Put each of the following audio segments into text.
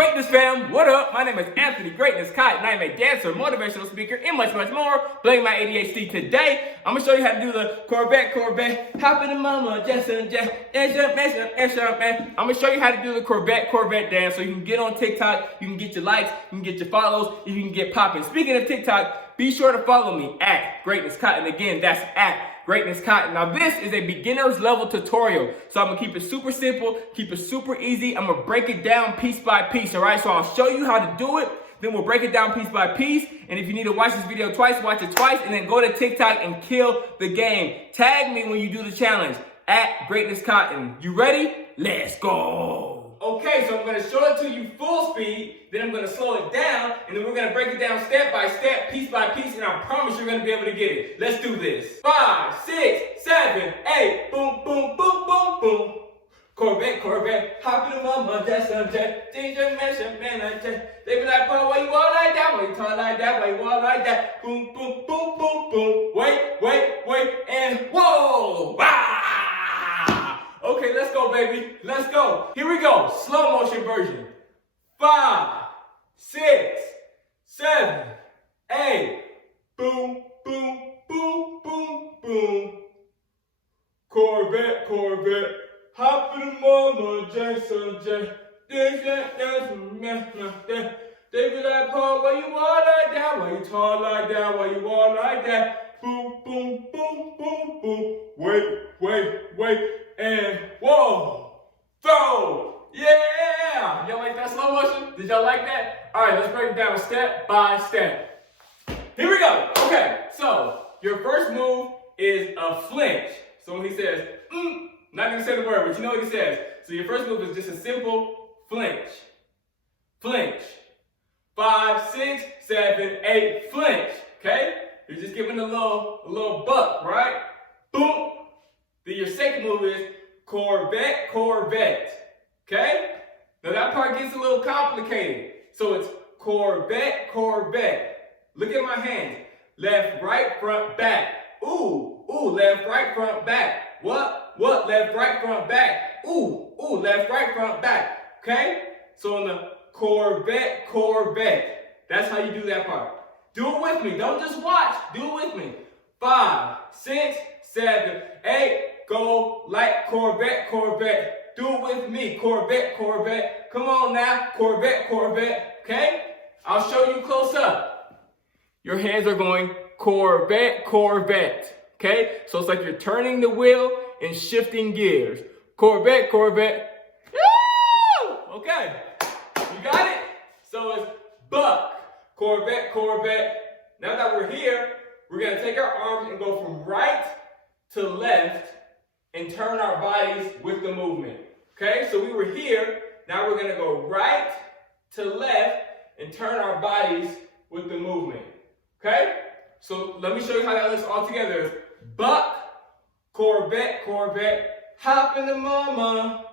Greatness fam, what up? My name is Anthony Greatness Kite, and I am a dancer, motivational speaker, and much more. Blaming my ADHD today, I'm gonna show you how to do the Corvette Corvette. Hop in the mama, just man. I'm gonna show you how to do the Corvette Corvette dance so you can get on TikTok, you can get your likes, you can get your follows, and you can get popping. Speaking of TikTok, be sure to follow me at Greatness Cotton. Again, that's at Greatness Cotton. Now this is a beginner's level tutorial. So I'm gonna keep it super simple, keep it super easy. I'm gonna break it down piece by piece, all right? So I'll show you how to do it, then we'll break it down piece by piece. And if you need to watch this video twice, watch it twice, and then go to TikTok and kill the game. Tag me when you do the challenge, at Greatness Cotton. You ready? Let's go. Okay, so I'm gonna show it to you full speed, then I'm gonna slow it down, and then we're gonna break it down step by step, piece by piece, and I promise you're gonna be able to get it. Let's do this. 5, 6, 7, 8, boom, boom, boom, boom, boom. Corvette, Corvette, hop in the mama, that's a jet. DJ man, they be like, Popp, why you all like that? Why you talk like that? Why you all like that? Boom, boom, boom, boom, boom. Wait, and whoa! Ah! Okay, let's go, baby. Let's go. Here we go. Slow motion version. 5, 6, 7, 8. Boom, boom, boom, boom, boom. Corvette, Corvette. Hop in the mama, Jason, J. They be like, Popp, why you all like that? Why you talk like that? Why you all like that? Boom, boom, boom, boom, boom. Wait, and whoa, throw. Yeah! Y'all like that slow motion? Did y'all like that? All right, let's break it down step by step. Here we go. Okay, so your first move is a flinch. So when he says, not gonna say the word, but you know what he says. So your first move is just a simple flinch. Flinch. 5, 6, 7, 8, flinch. Okay? You're just giving a little buck, right? Boom. Then your second move is Corvette, Corvette. Okay? Now that part gets a little complicated. So it's Corvette, Corvette. Look at my hands. Left, right, front, back. Ooh, left, right, front, back. What? Left, right, front, back. Ooh, left, right, front, back. Okay? So on the Corvette, Corvette. That's how you do that part. Do it with me. Don't just watch. Do it with me. 5, 6, 7, 8. Go like Corvette, Corvette. Do it with me. Corvette, Corvette. Come on now. Corvette, Corvette. Okay? I'll show you close up. Your hands are going Corvette, Corvette. Okay? So it's like you're turning the wheel and shifting gears. Corvette, Corvette. Woo! Okay. You got it? So it's buck. Corvette, Corvette. Now that we're here, we're going to take our arms and go from right to left and turn our bodies with the movement. Okay? So we were here. Now we're going to go right to left and turn our bodies with the movement. Okay? So let me show you how that looks all together. It's buck, Corvette, Corvette, hop in the mama.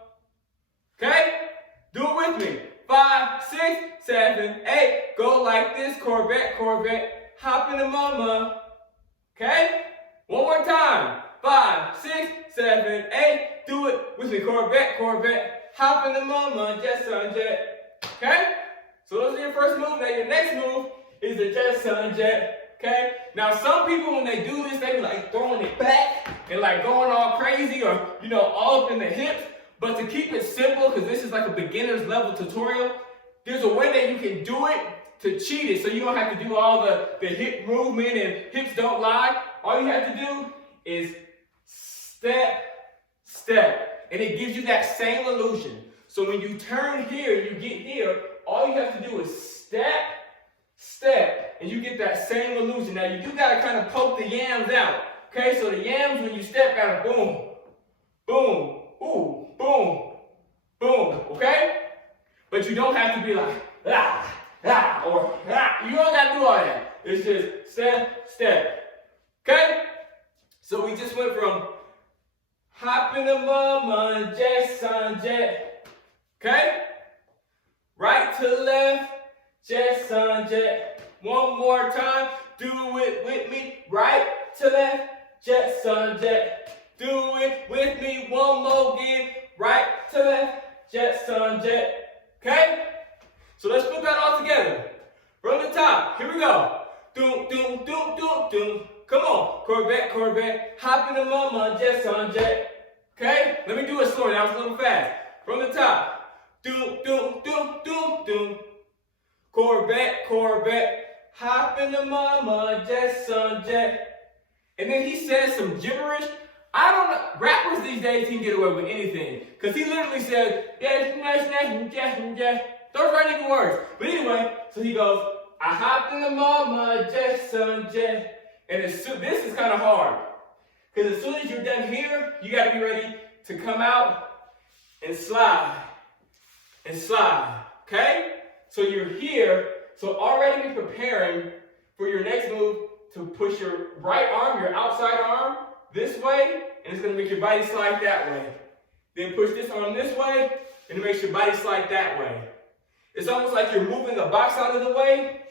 Okay? Do it with me. 5, 6, 7, 8. Go like this. Corvette, Corvette, hop in the mama. Okay? One more time. 5, 6, 7, 8. Do it with me. Corvette, Corvette, hop in the mama. Jet, son, jet. Okay? So those are your first moves. Now your next move is the jet, son, jet. Okay? Now some people when they do this, they be like throwing it back and like going all crazy or, all up in the hips. But to keep it simple, because this is like a beginner's level tutorial, there's a way that you can do it to cheat it. So you don't have to do all the hip movement and hips don't lie. All you have to do is step, step. And it gives you that same illusion. So when you turn here, you get here, all you have to do is step, step, and you get that same illusion. Now you do gotta kind of poke the yams out. Okay, so the yams when you step gotta boom, boom, ooh, boom, boom, okay? But you don't have to be like, or you don't gotta do all that. It's just step, step, okay? So we just went from hop in the mama, jet, son, jet, okay? Right to left, jet, son, jet. One more time, do it with me. Right to left, jet, son, jet. Do it with me. One more again. Right to left, jet, son, jet. Okay? So let's put that all together. From the top, here we go. Doom, doom, doom, doom, doom. Come on. Corvette, Corvette, hop in the mama, jet son, jet. Okay? Let me do it slowly. That was a little fast. From the top. Doom, doom, doom, doom, doom. Corvette, Corvette, hop in the mama, jet son, jet. And then he says some gibberish. I don't know. Rappers these days can get away with anything. Because he literally says, those aren't even words. But anyway, so he goes, I hopped in the mama, jet son, jet. And this is kind of hard. Because as soon as you're done here, you got to be ready to come out and slide. And slide. Okay? So you're here. So already be preparing for your next move to push your right arm, your outside arm, this way. And it's going to make your body slide that way. Then push this arm this way. And it makes your body slide that way. It's almost like you're moving a box out of the way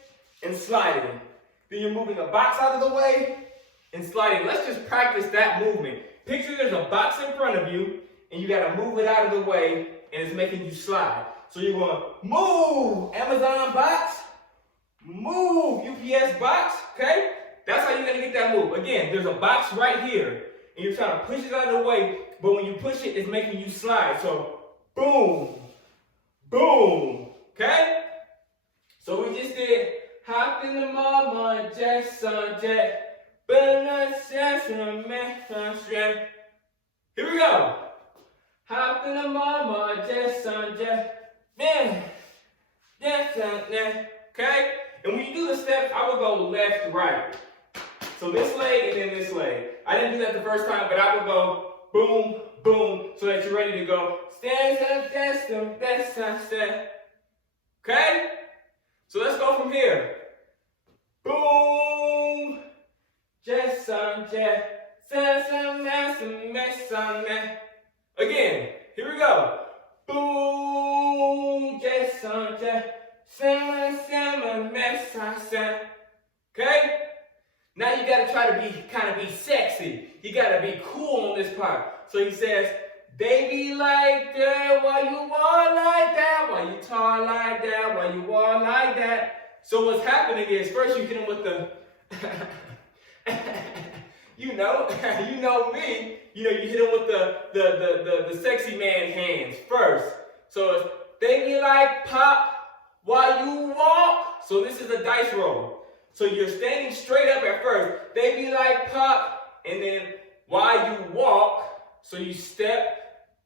and sliding. Then you're moving a box out of the way and sliding. Let's just practice that movement. Picture there's a box in front of you and you got to move it out of the way and it's making you slide. So you're going to move Amazon box, move UPS box, okay? That's how you're going to get that move. Again, there's a box right here and you're trying to push it out of the way, but when you push it, it's making you slide. So boom, boom, okay? So we just did hop in the mama, jet son, jet. Here we go. Hop in the mama, jet son, jet. Man, jet son, jet. Okay? And when you do the steps, I would go left, right. So this leg and then this leg. I didn't do that the first time, but I would go boom, boom, so that you're ready to go. Stand, stand, stand, stand, stand, stand. Okay? So let's go from here. Boom, jet son, jet. Again, here we go. Boom, jet son, jet. Okay? Now you gotta try to kind of be sexy. You gotta be cool on this part. So he says, they be like that, why you walk like that, why you talk like that, why you walk like that. So what's happening is, first you hit him with the, you know me, you hit him with the sexy man hands first. So it's, they be like pop while you walk. So this is a dice roll. So you're standing straight up at first. They be like pop, and then while you walk, so you step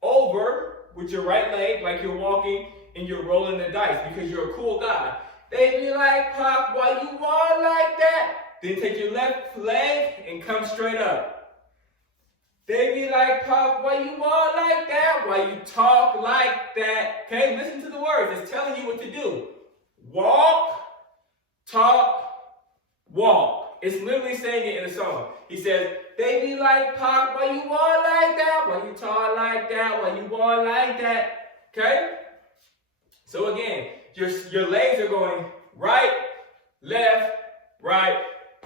over with your right leg like you're walking and you're rolling the dice because you're a cool guy. They be like pop while you walk like that. Then take your left leg and come straight up. They be like pop while you walk like that, while you talk like that. Okay, listen to the words. It's telling you what to do. Walk, talk, walk. It's literally saying it in the song. He says, they be like pop while you walk like that, while you talk like that, while you walk like that. Okay? So again, your legs are going right, left, right,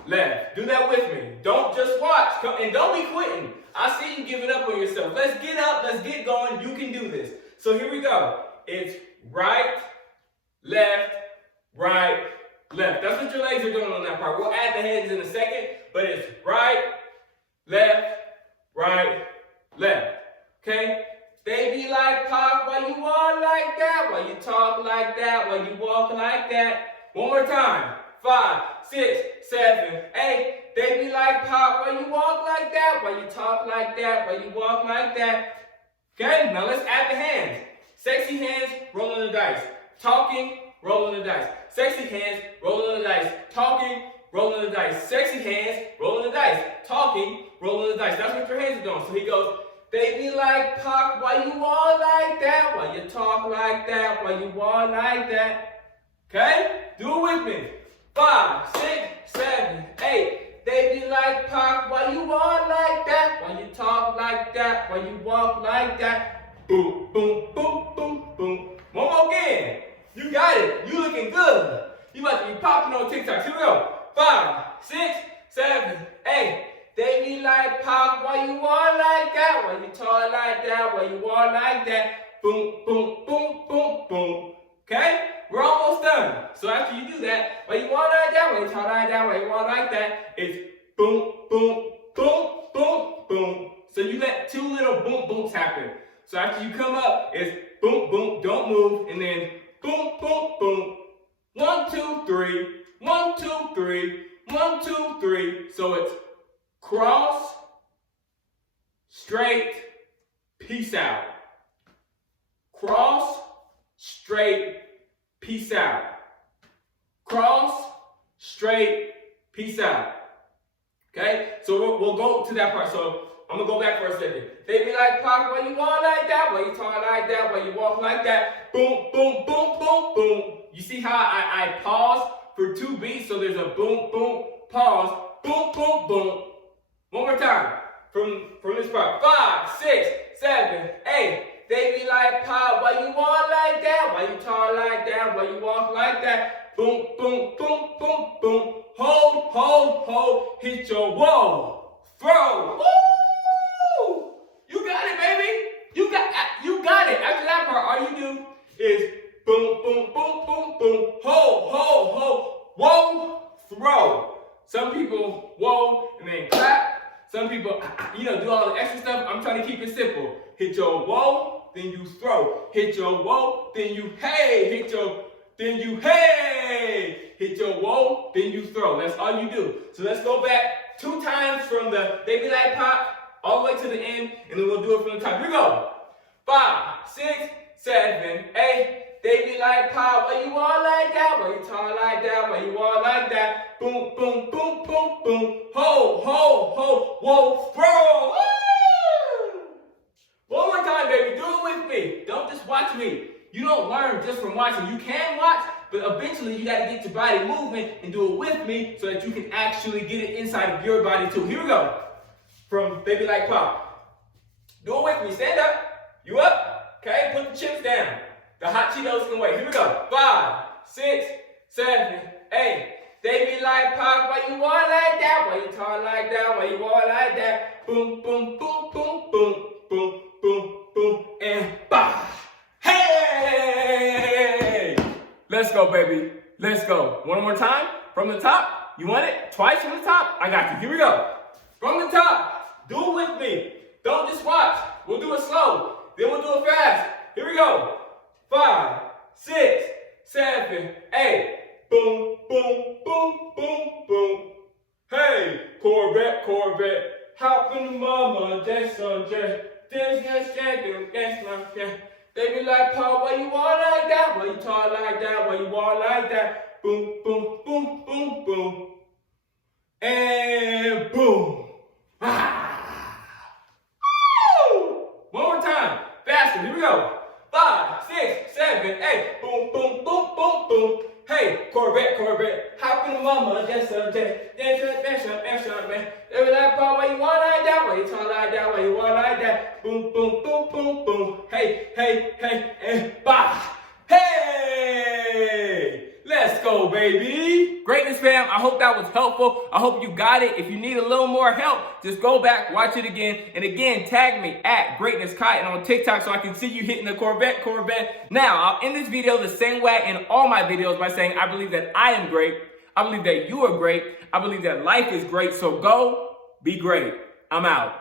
left. Do that with me. Don't just watch. And don't be quitting. I see you giving up on yourself. Let's get up. Let's get going. You can do this. So here we go. It's right, left, right, left. That's what your legs are doing on that part. We'll add the hands in a second, but it's right, left, right, left. Okay? They be like pop while you walk like that, while you talk like that, while you walk like that. One more time. 5, 6, 7, 8. They be like pop while you walk like that, while you talk like that, while you walk like that. Okay? Now let's add the hands. Sexy hands, rolling the dice. Talking, rolling the dice. Sexy hands, rolling the dice. Talking, rolling the dice. Sexy hands, rolling the dice. Talking, rolling the dice. That's what your hands are doing. So he goes, they be like pop while you walk like that, while you talk like that, while you walk like that. Okay? Do it with me. 5, 6, 7, 8. They be like pop while you walk like that, while you talk like that, while you walk like that. Boom, boom, boom, boom, boom. One more again. You got it. You looking good. You about to be popping on TikTok. Here we go. 5, 6, 7, 8. They be like pop while you walk like that, while you talk like that, while you walk like that. Boom, boom, boom, boom, boom. Okay? We're almost So after you do that, while you walk like that, while you talk like that, while you walk like that, it's boom, boom, boom, boom, boom. So you let 2 little boom, booms happen. So after you come up, it's boom, boom, don't move, and then boom, boom, boom. 1, 2, 3, 1, 2, 3, 1, 2, 3. So it's cross, straight, peace out. Cross, straight, peace out. Cross, straight, peace out. Okay? So we'll go to that part. So I'm going to go back for a second. They be like, Popp, when you walk like that, when you talk like that, when you walk like that, boom, boom, boom, boom, boom. You see how I pause for 2 beats? So there's a boom, boom, pause, boom, boom, boom. One more time. From this part. 5, 6, 7, 8. They be like, Popp, why you walk like that? Why you talk like that? Why you walk like that? Boom, boom, boom, boom, boom. Hold, hold, hold. Hit your wall. Throw. Woo! You got it, baby. You got it. After that part, all you do is boom, boom, boom, boom, boom. Hold, hold, hold. Whoa, throw. Some people whoa and then clap. Some people, do all the extra stuff. I'm trying to keep it simple. Hit your whoa, then you throw. Hit your whoa, then you hey. Then you hey. Hit your whoa, then you throw. That's all you do. So let's go back 2 times from the They Be Like Popp all the way to the end, and then we'll do it from the top. Here we go. 5, 6, 7, 8. They be like, Popp, why you all like that? Why you talk like that? Why you all like that? Boom, boom, boom, boom, boom. Ho, ho, ho, whoa, throw. Woo! One more time, baby. Do it with me. Don't just watch me. You don't learn just from watching. You can watch, but eventually you got to get your body movement and do it with me so that you can actually get it inside of your body too. Here we go. From They Be Like Popp. Do it with me. Stand up. You up? Okay, put the chips down. The hot Cheetos can wait. Here we go. 5, 6, 7, 8. They be like, Popp, why you walk like that? Why you talk like that? Why you walk like that? Boom, boom, boom, boom, boom, boom, boom, boom, and bah. Hey! Let's go, baby. Let's go. One more time. From the top. You want it? Twice from the top? I got you. Here we go. From the top. Do it with me. Don't just watch. We'll do it slow. Then we'll do it fast. Here we go. 5, 6, 7, 8. Boom, boom, boom, boom, boom. Hey, Corvette, Corvette. Hop in the mama, that's on jet. That's my jet. They be like, Popp, why you walk like that? Why you talk like that? Why you walk like that? Boom, boom, boom, boom, boom. And boom. Ah. Woo! One more time. Faster. Here we go. 5, 6, 7, 8. Boom, boom, boom, boom, boom. Hey, Corvette, Corvette. Hop in the mama, that's a jet. That's man. They be like, Popp, why you walk like that? Why you talk like that? Why you walk like that? Boom, boom, boom, boom, boom. Hey, hey, hey, and bah. Hey! Let's go, baby. Greatness fam, I hope that was helpful. I hope you got it. If you need a little more help, just go back, watch it again. And again, tag me at Greatness Kai and on TikTok so I can see you hitting the Corvette Corvette. Now, I'll end this video the same way in all my videos by saying I believe that I am great. I believe that you are great. I believe that life is great. So go be great. I'm out.